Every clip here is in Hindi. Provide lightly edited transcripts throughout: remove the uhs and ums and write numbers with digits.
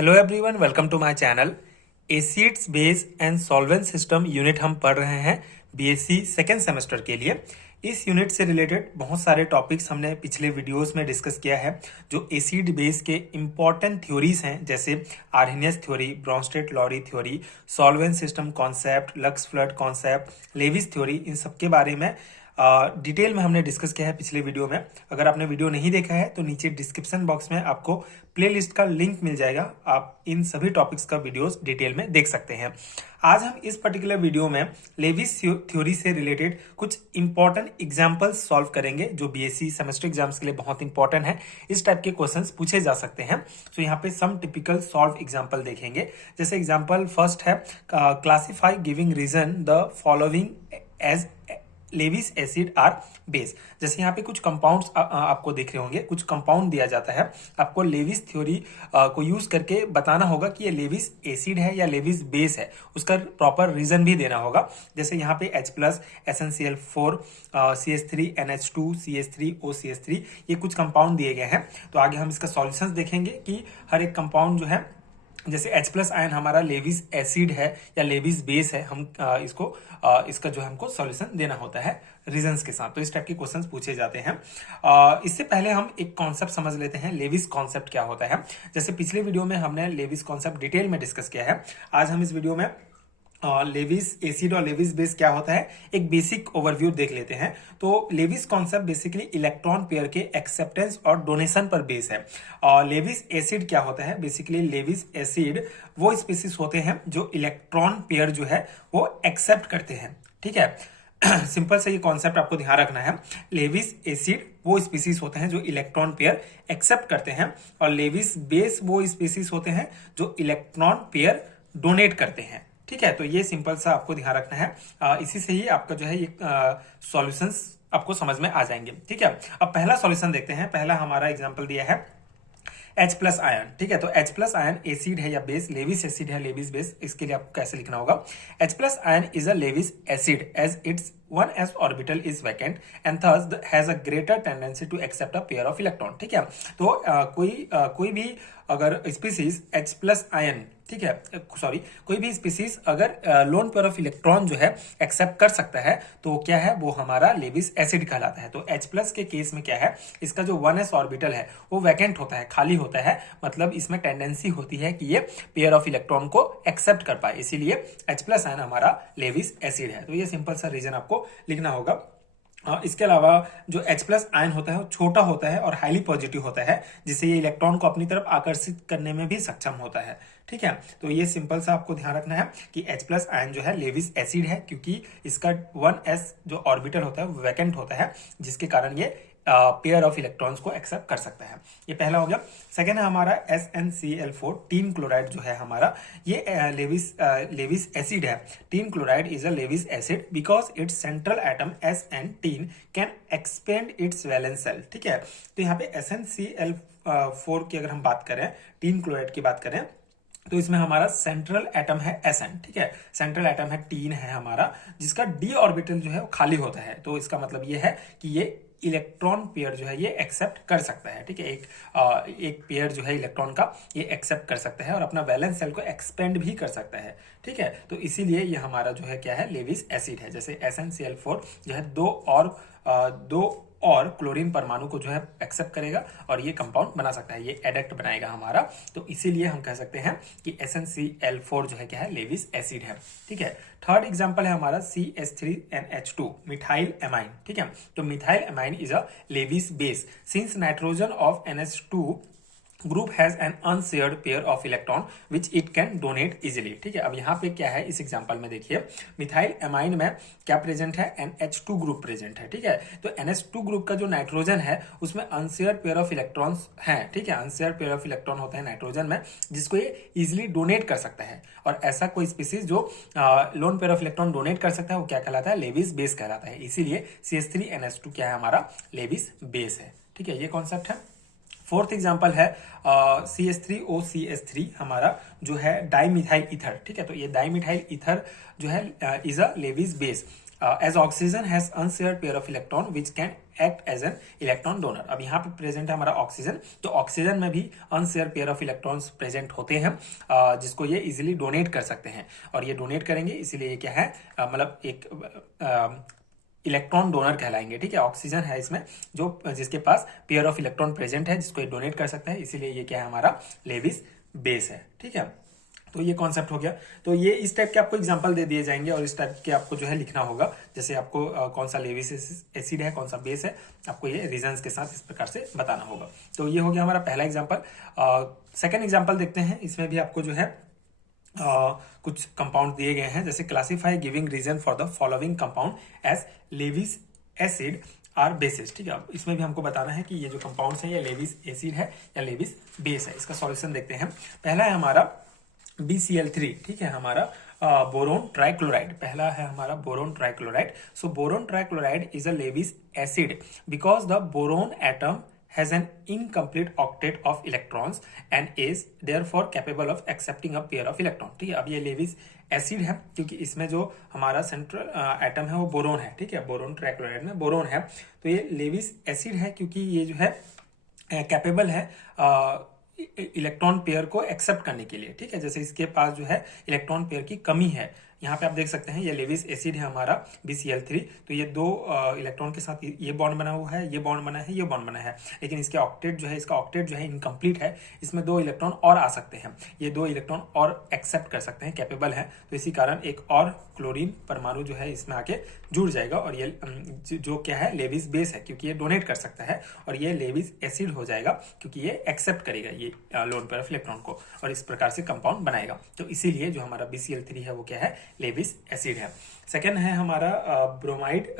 Hello everyone, welcome to my channel. Acids base and solvent system unit हम पढ़ रहे हैं बीएससी सेकेंड सेमेस्टर के लिए। इस यूनिट से रिलेटेड बहुत सारे टॉपिक्स हमने पिछले वीडियोस में डिस्कस किया है। जो एसिड बेस के इंपॉर्टेंट थ्योरीज हैं जैसे Arrhenius theory, Bronsted Lowry theory, solvent system concept, Lux Flood concept, Lewis theory, इन सबके बारे में डिटेल में हमने डिस्कस किया है पिछले वीडियो में। अगर आपने वीडियो नहीं देखा है तो नीचे डिस्क्रिप्शन बॉक्स में आपको प्लेलिस्ट का लिंक मिल जाएगा, आप इन सभी टॉपिक्स का वीडियोस डिटेल में देख सकते हैं। आज हम इस पर्टिकुलर वीडियो में लेविस थ्योरी से रिलेटेड कुछ इंपॉर्टेंट एग्जांपल्स सॉल्व करेंगे जो बीएससी सेमेस्टर एग्जाम्स के लिए बहुत इंपॉर्टेंट है। इस टाइप के क्वेश्चंस पूछे जा सकते हैं। तो यहाँ पे सम टिपिकल सॉल्व एग्जांपल देखेंगे। जैसे एग्जांपल फर्स्ट है, classify giving reason the following as Lewis acid or base. जैसे यहाँ पे कुछ कंपाउंड्स आपको देख रहे होंगे, कुछ कंपाउंड दिया जाता है, आपको लेविस थ्योरी को यूज करके बताना होगा कि ये लेविस एसिड है या लेविस बेस है, उसका प्रॉपर रीजन भी देना होगा। जैसे यहाँ पे H+, SnCl4, CH3, NH2, CH3, OCH3, ये कुछ कंपाउंड दिए गए हैं। तो आगे हम इसका सॉल्यूशंस देखेंगे कि हर एक कंपाउंड जो है, जैसे H+ आयन हमारा लेविस एसिड है या लेविस बेस है, हम इसका जो है हमको सॉल्यूशन देना होता है रीजंस के साथ। तो इस टाइप के क्वेश्चंस पूछे जाते हैं। इससे पहले हम एक कॉन्सेप्ट समझ लेते हैं, लेविस कॉन्सेप्ट क्या होता है। जैसे पिछले वीडियो में हमने लेविस कॉन्सेप्ट डिटेल में डिस्कस किया है, आज हम इस वीडियो में लेविस एसिड और लेविस बेस क्या होता है एक बेसिक ओवरव्यू देख लेते हैं। तो Lewis concept basically electron pair के एक्सेप्टेंस और डोनेशन पर बेस है। और लेविस एसिड क्या होता है, बेसिकली लेविस एसिड वो स्पीसीज होते हैं जो इलेक्ट्रॉन पेयर जो है वो एक्सेप्ट करते हैं। ठीक है, सिंपल से ये कॉन्सेप्ट आपको ध्यान रखना है। लेविस एसिड वो स्पीसीज होते हैं जो इलेक्ट्रॉन पेयर एक्सेप्ट करते हैं, और लेविस बेस वो स्पीसीज होते हैं जो इलेक्ट्रॉन पेयर डोनेट करते हैं। ठीक है, तो ये सिंपल सा आपको ध्यान रखना है। इसी से ही आपका जो है ये सॉल्यूशंस आपको समझ में आ जाएंगे। ठीक है, अब पहला सॉल्यूशन देखते हैं। पहला हमारा एग्जांपल दिया है H+ आयन। ठीक है, तो H+ आयन एसिड है या बेस, लेविस एसिड है लेविस बेस, इसके लिए आपको कैसे लिखना होगा। H+ ion is a Lewis acid as its 1s orbital is vacant and thus has a greater tendency to accept a pair of electron. ठीक है, तो कोई भी अगर स्पीसीज H+ आयन, ठीक है, सॉरी, कोई भी स्पीसीज अगर लोन पेयर ऑफ इलेक्ट्रॉन जो है एक्सेप्ट कर सकता है तो क्या है, वो हमारा लेविस एसिड कहलाता है। तो H+ के केस में क्या है, इसका जो 1s ऑर्बिटल है वो वैकेंट होता है, खाली होता है, मतलब इसमें टेंडेंसी होती है कि ये पेयर ऑफ इलेक्ट्रॉन को एक्सेप्ट कर पाए, इसीलिए H+ आयन हमारा लेविस एसिड है। तो ये सिंपल सा रीजन आपको लिखना होगा। इसके अलावा जो H+ आयन होता है वो छोटा होता है और हाईली पॉजिटिव होता है, जिससे ये इलेक्ट्रॉन को अपनी तरफ आकर्षित करने में भी सक्षम होता है। ठीक है, तो ये सिंपल सा आपको ध्यान रखना है कि H+ आयन जो है लेविस एसिड है, क्योंकि इसका 1s जो ऑर्बिटल होता है वो वैकेंट होता है, जिसके कारण ये पेयर ऑफ इलेक्ट्रॉन्स को एक्सेप्ट कर सकता है। ये पहला हो गया। सेकेंड है हमारा SnCl4, टीन क्लोराइड जो है हमारा, ये लेविस एसिड है। Tin chloride is a Lewis acid because its central atom Sn tin can expand its valence shell. ठीक है, तो यहाँ पे SnCl4 की अगर हम बात करें, टीन क्लोराइड की बात करें, तो इसमें हमारा सेंट्रल एटम है Sn। ठीक है, सेंट्रल एटम है टीन है हमारा, जिसका d ऑर्बिटल जो है वो खाली होता है। तो इसका मतलब ये है कि ये इलेक्ट्रॉन पेयर जो है ये एक्सेप्ट कर सकता है। ठीक है, एक पेयर जो है इलेक्ट्रॉन का ये एक्सेप्ट कर सकता है और अपना वैलेंस सेल को एक्सपेंड भी कर सकता है। ठीक है, तो इसीलिए ये हमारा जो है क्या है, लेविस एसिड है। जैसे SnCl4 जो है दो और क्लोरीन परमाणु को जो है एक्सेप्ट करेगा और ये कंपाउंड बना सकता है, ये एडक्ट बनाएगा हमारा। तो इसीलिए हम कह सकते हैं कि SnCl4 जो है क्या है, लेविस एसिड है। ठीक है, थर्ड एग्जांपल है हमारा CH3NH2, मिथाइल एमाइन। ठीक है, तो methyl amine is a Lewis base since nitrogen of NH2 group has an unshared pair of electron which it can donate easily. ठीक है, अब यहाँ पे क्या है, इस एग्जांपल में देखिए मिथाइल एमाइन में क्या प्रेजेंट है, NH2 ग्रुप प्रेजेंट है। ठीक है, तो NH2 ग्रुप का जो नाइट्रोजन है उसमें अनशेयर्ड पेयर ऑफ इलेक्ट्रॉन्स हैं। ठीक है, अनशेयर्ड पेयर ऑफ इलेक्ट्रॉन होते हैं नाइट्रोजन में, जिसको ये इजिली डोनेट कर सकता है। और ऐसा कोई स्पीसीज जो loan pair of electron donate कर सकता है वो क्या कहलाता है, लेविस बेस कहलाता है। इसीलिए CH3NH2 क्या है, हमारा लेविस बेस है। ठीक है, ये कॉन्सेप्ट है। फोर्थ एग्जांपल है CH3OCH3 हमारा जो है डाइमिथाइल ईथर। ठीक है, तो ये डाइमिथाइल ईथर जो है is a Lewis base. As oxygen has unshared pair of electron which can act as an electron donor. अब यहाँ पे प्रेजेंट है हमारा ऑक्सीजन, तो ऑक्सीजन में भी unshare pair of electrons present होते हैं, जिसको ये इजिली डोनेट कर सकते हैं, और ये डोनेट करेंगे, इसीलिए ये क्या है, मतलब एक इलेक्ट्रॉन डोनर कहलाएंगे। ठीक है, ऑक्सीजन है इसमें जो जिसके पास पेयर ऑफ इलेक्ट्रॉन प्रेजेंट है, जिसको ये डोनेट कर सकता है, इसीलिए ये क्या है, हमारा लेविस बेस है। ठीक है, तो ये कॉन्सेप्ट हो गया। तो ये इस टाइप के आपको एग्जांपल दे दिए जाएंगे, और इस टाइप के आपको जो है लिखना होगा, जैसे आपको कौन सा लेविस एसिड है, कौन सा बेस है, आपको ये रीजंस के साथ इस प्रकार से बताना होगा। तो ये हो गया हमारा पहला एग्जांपल। सेकंड एग्जांपल देखते हैं, इसमें भी आपको जो है कुछ कंपाउंड दिए गए हैं, जैसे classify giving reason for the following compound as Lewis acid or bases. ठीक है, अब इसमें भी हमको बताना है कि ये जो कंपाउंड्स हैं ये लेविस एसिड है या लेविस बेस है। इसका सॉल्यूशन देखते हैं। पहला है हमारा BCl3। ठीक है, हमारा बोरोन ट्राइक्लोराइड, पहला है हमारा boron trichloride. So boron trichloride is a Lewis acid because the boron atom has an incomplete octet of electrons and is therefore capable of accepting a pair of electron। ठीक है, अब ये लेविस एसिड है क्योंकि इसमें जो हमारा सेंट्रल एटम है वो बोरोन है। ठीक है, बोरोन ट्राइक्लोराइड में बोरोन है, तो ये लेविस एसिड है क्योंकि ये जो है कैपेबल है इलेक्ट्रॉन पेयर को एक्सेप्ट करने के लिए। ठीक है, जैसे इसके पास जो है इलेक्ट्रॉन पेयर की कमी है, यहाँ पे आप देख सकते हैं ये लेविस एसिड है हमारा BCl3, तो ये दो इलेक्ट्रॉन के साथ ये बॉन्ड बना हुआ है, ये बॉन्ड बना है, ये बॉन्ड बना है, लेकिन इसके ऑक्टेट जो है, इसका ऑक्टेट जो है इनकम्प्लीट है, इसमें 2 इलेक्ट्रॉन और आ सकते हैं, ये 2 इलेक्ट्रॉन और एक्सेप्ट कर सकते हैं, कैपेबल है, तो इसी कारण एक और क्लोरीन परमाणु जो है इसमें आके जुड़ जाएगा, और ये जो क्या है लेविस बेस है क्योंकि ये डोनेट कर सकता है, और ये लेविस एसिड हो जाएगा क्योंकि ये एक्सेप्ट करेगा ये लोन पेयर ऑफ इलेक्ट्रॉन को, और इस प्रकार से कंपाउंड बनाएगा। तो इसीलिए जो हमारा BCl3 है वो क्या है, लेविस एसिड है। सेकेंड है हमारा ब्रोमाइड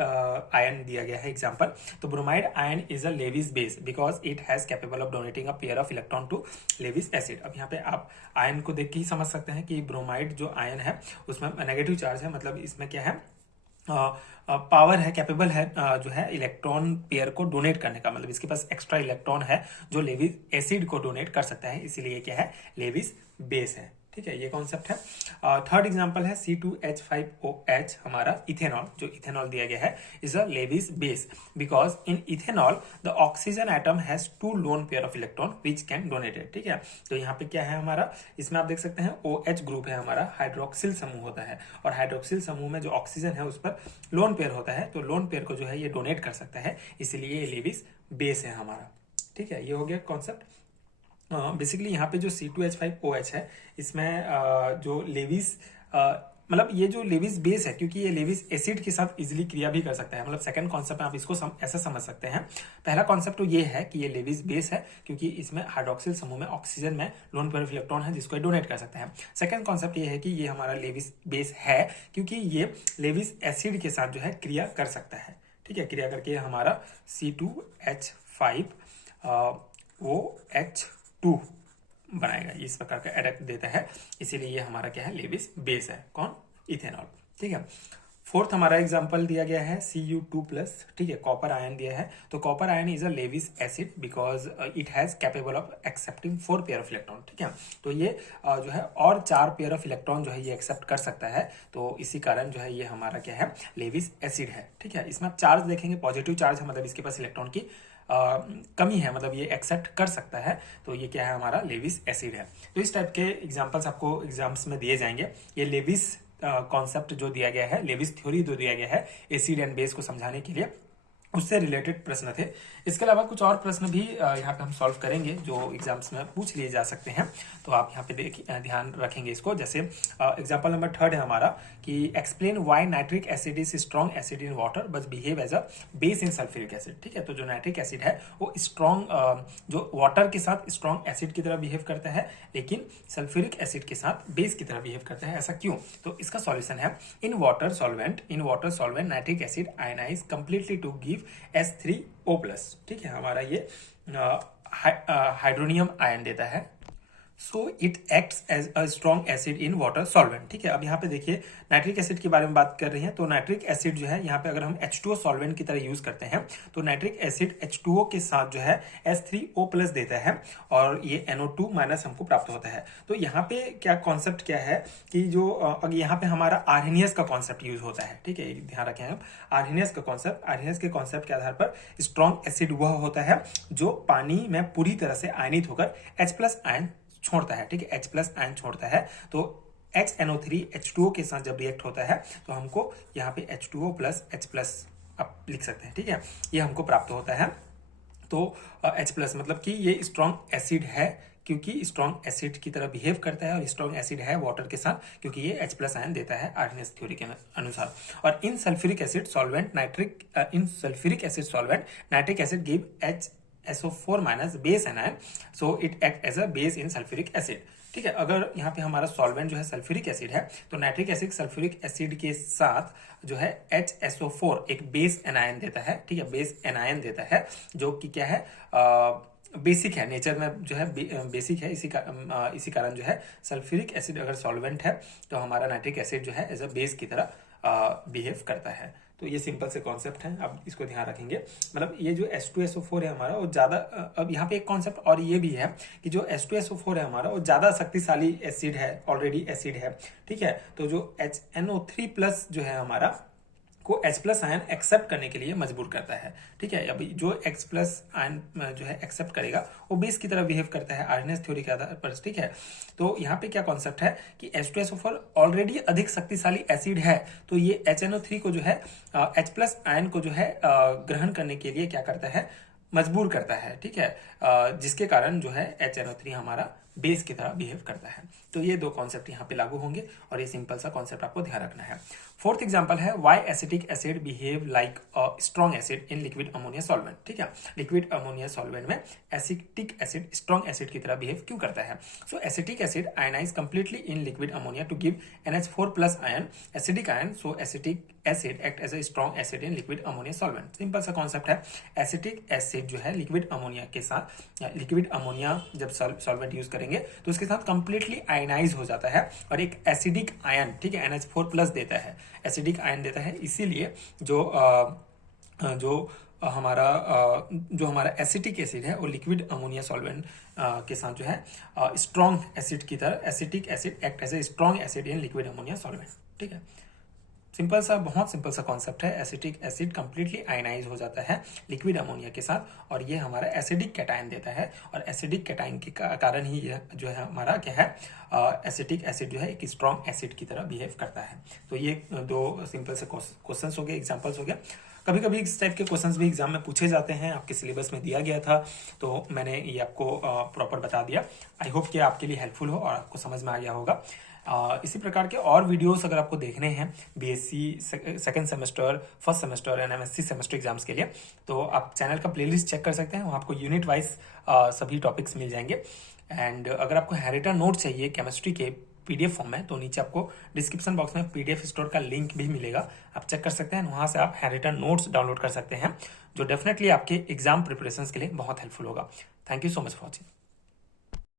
आयन दिया गया है एग्जांपल। तो bromide ion is a Lewis base because it has capable of donating a pair of electron to Lewis acid. अब यहाँ पे आप आयन को देख के ही समझ सकते हैं कि ब्रोमाइड जो आयन है उसमें नेगेटिव चार्ज है, मतलब इसमें क्या है, पावर है, कैपेबल है जो है इलेक्ट्रॉन पेयर को डोनेट करने का, मतलब इसके पास एक्स्ट्रा इलेक्ट्रॉन है जो लेविस एसिड को डोनेट कर सकता है, इसीलिए क्या है, लेविस बेस है। ठीक है, ये कॉन्सेप्ट है। थर्ड एग्जांपल है C2H5OH, हमारा इथेनॉल, जो इथेनॉल दिया गया है is a Lewis base because in ethanol the oxygen atom has 2 lone pair of electron which can donated. ठीक है, तो यहाँ पे क्या है हमारा, इसमें आप देख सकते हैं OH ग्रुप है हमारा, हाइड्रोक्सिल समूह होता है, और हाइड्रोक्सिल समूह में जो ऑक्सीजन है उस पर लोन पेयर होता है, तो लोन पेयर को जो है ये डोनेट कर सकता है, इसलिए ये लेविस बेस है हमारा। ठीक है, ये हो गया कॉन्सेप्ट। बेसिकली यहाँ पे जो C2H5OH है इसमें जो लेविस मतलब ये जो लेविस बेस है क्योंकि ये लेविस एसिड के साथ इजीली क्रिया भी कर सकता है, मतलब सेकंड कॉन्सेप्ट आप इसको ऐसा समझ सकते हैं। पहला कॉन्सेप्ट तो ये है कि ये लेविस बेस है क्योंकि इसमें हाइड्रोक्सिल समूह में ऑक्सीजन में लोन पेयर ऑफ इलेक्ट्रॉन है जिसको डोनेट कर सकते हैं। सेकंड कॉन्सेप्ट ये है कि ये हमारा लेविस बेस है क्योंकि ये लेविस एसिड के साथ जो है क्रिया कर सकता है। ठीक है, क्रिया करके हमारा C2H5OH2 बनाएगा, इस प्रकार का एडक्ट देता है, इसीलिए ये हमारा क्या है, लेविस बेस है, कौन, इथेनॉल। ठीक है, फोर्थ हमारा एग्जांपल दिया गया है Cu2+। ठीक है, कॉपर आयन दिया है, तो copper ion is a Lewis acid because it has capable of accepting 4 pair of electron. ठीक है, तो ये जो है और 4 पेयर ऑफ इलेक्ट्रॉन जो है ये एक्सेप्ट कर सकता है, तो इसी कारण जो है ये हमारा क्या है, लेविस एसिड है। ठीक है, इसमें आप चार्ज देखेंगे, पॉजिटिव चार्ज है, मतलब इसके पास इलेक्ट्रॉन की कमी है, मतलब ये एक्सेप्ट कर सकता है, तो ये क्या है, हमारा लेविस एसिड है। तो इस टाइप के एग्जांपल्स आपको एग्जाम्स में दिए जाएंगे। ये लेविस कॉन्सेप्ट जो दिया गया है, लेविस थ्योरी जो दिया गया है एसिड एंड बेस को समझाने के लिए, उससे रिलेटेड प्रश्न थे। इसके अलावा कुछ और प्रश्न भी यहाँ पे हम सॉल्व करेंगे जो एग्जाम्स में पूछ लिए जा सकते हैं, तो आप यहाँ पे ध्यान रखेंगे इसको। जैसे एग्जांपल नंबर 3 है हमारा कि explain why nitric acid is strong acid in water but behave as a base in sulphuric acid. ठीक है, तो जो नाइट्रिक एसिड है वो स्ट्रॉन्ग जो वाटर के साथ स्ट्रॉन्ग एसिड की तरह बिहेव करता है, लेकिन सल्फ्यूरिक एसिड के साथ बेस की तरह बिहेव करता है, ऐसा क्यों? तो इसका सॉल्यूशन है, in water solvent nitric acid ionise completely to give H3O+। ठीक है, हमारा ये हाइड्रोनियम आयन देता है। So it acts as a strong acid in water solvent. ठीक है, अब यहाँ पे देखिए नाइट्रिक एसिड के बारे में बात कर रहे हैं, तो नाइट्रिक एसिड जो है यहाँ पे अगर हम H2O सॉल्वेंट की तरह यूज करते हैं तो नाइट्रिक एसिड H2O के साथ जो है H3O+ देता है और ये NO2- हमको प्राप्त होता है। तो यहाँ पे क्या कॉन्सेप्ट क्या है कि जो अगर यहाँ पे हमारा आर्हेनियस का कॉन्सेप्ट यूज होता है। ठीक है, ध्यान रखें आप आर्हेनियस का कॉन्सेप्ट, आर्हेनियस के कॉन्सेप्ट के आधार पर स्ट्रॉन्ग एसिड वह होता है जो पानी में पूरी तरह से आयनित होकर H+ आयन छोड़ता है। ठीक है, H+ आयन छोड़ता है। तो HNO3 H2O के साथ जब रिएक्ट होता है तो हमको यहाँ पे H2O+ H+ आप लिख सकते हैं। ठीक है, ये हमको प्राप्त होता है। तो H+ मतलब कि ये स्ट्रॉन्ग एसिड है क्योंकि स्ट्रॉन्ग एसिड की तरह बिहेव करता है और स्ट्रॉन्ग एसिड है वाटर के साथ क्योंकि ये H+ आयन देता है आर्हेनियस थ्योरी के अनुसार। और in sulphuric acid solvent nitric acid give SO4- base anion, so it act as a base in sulphuric acid. ठीक है, अगर यहाँ पे हमारा सॉल्वेंट जो है सल्फ्यूरिक एसिड है तो नाइट्रिक एसिड सल्फ्यूरिक एसिड के साथ जो है HSO4 एक बेस एनायन देता है। ठीक है, बेस एनायन देता है जो कि क्या है, बेसिक है, नेचर में जो है बेसिक है। इसी कारण जो है सल्फ्यूरिक एसिड अगर सॉल्वेंट है तो हमारा नाइट्रिक एसिड जो है एज अ बेस की तरह बिहेव करता है। तो ये सिंपल से कॉन्सेप्ट है, अब इसको ध्यान रखेंगे। मतलब ये जो H2SO4 है हमारा वो ज़्यादा, अब यहाँ पे एक कॉन्सेप्ट और ये भी है कि जो H2SO4 है हमारा वो ज़्यादा शक्तिशाली एसिड है, ऑलरेडी एसिड है। ठीक है, तो जो HNO3+ जो है हमारा को H+ आयन एक्सेप्ट करने के लिए मजबूर करता है। ठीक है, अभी जो H+ आयन जो है एक्सेप्ट करेगा वो बेस की तरह बिहेव करता है आर्हेनियस थ्योरी के आधार पर। ठीक है, तो यहाँ पे क्या कॉन्सेप्ट है कि H2SO4 ऑलरेडी अधिक शक्तिशाली एसिड है, तो ये HNO3 को जो है H+ आयन को जो है ग्रहण करने के लिए क्या करता है, मजबूर करता है। ठीक है, जिसके कारण जो है HNO3 हमारा बेस की तरह बिहेव करता है। तो ये दो कॉन्सेप्ट यहाँ पे लागू होंगे और ये सिंपल सा कॉन्सेप्ट आपको ध्यान रखना है। फोर्थ एग्जांपल है why acetic acid behave like a strong acid in liquid ammonia solvent. ठीक है, लिक्विड अमोनिया सॉल्वेंट में एसिटिक एसिड स्ट्रॉन्ग एसिड की तरह बिहेव क्यों करता है। So acetic acid ionise completely in liquid ammonia to give NH4+ ion acidic ion, so acetic acid act as a strong acid in liquid ammonia solvent. Simple सा कॉन्सेप्ट है, एसिटिक एसिड जो है लिक्विड अमोनिया के साथ, लिक्विड अमोनिया जब सॉल्वेंट यूज करेंगे तो उसके साथ कंप्लीटली आयनाइज हो जाता है और एक एसिडिक आयन, ठीक है, NH4+ देता है, एसिडिक आयन देता है। इसीलिए जो हमारा एसिटिक एसिड है वो लिक्विड अमोनिया सॉल्वेंट के साथ जो है स्ट्रॉन्ग एसिड की तरह, acetic acid act as a strong acid in liquid ammonia solvent. ठीक है, सिंपल सा, बहुत सिंपल सा कॉन्सेप्ट है। एसिटिक एसिड कंप्लीटली आयनाइज हो जाता है लिक्विड अमोनिया के साथ और ये हमारा एसिडिक कैटायन देता है और एसिडिक कैटायन के कारण ही यह जो है हमारा क्या है, एसिटिक एसिड जो है एक स्ट्रॉन्ग एसिड की तरह बिहेव करता है। तो ये दो सिंपल से क्वेश्चंस हो गए, एग्जांपल्स हो गए। कभी कभी इस टाइप के क्वेश्चंस भी एग्जाम में पूछे जाते हैं, आपके सिलेबस में दिया गया था तो मैंने ये आपको प्रॉपर बता दिया। आई होप कि आपके लिए हेल्पफुल हो और आपको समझ में आ गया होगा। इसी प्रकार के और वीडियोस अगर आपको देखने हैं BSc second semester, first semester and MSc semester exams के लिए, तो आप चैनल का प्लेलिस्ट चेक कर सकते हैं, वहाँ आपको यूनिट वाइज सभी टॉपिक्स मिल जाएंगे। एंड अगर आपको हैरिटन नोट चाहिए केमिस्ट्री के PDF फॉर्म में तो नीचे आपको डिस्क्रिप्शन बॉक्स में PDF स्टोर का लिंक भी मिलेगा, आप चेक कर सकते हैं। वहाँ से आप हैरिटन नोट्स डाउनलोड कर सकते हैं जो डेफिनेटली आपके एग्जाम प्रिपरेशन के लिए बहुत हेल्पफुल होगा। Thank you so much for watching.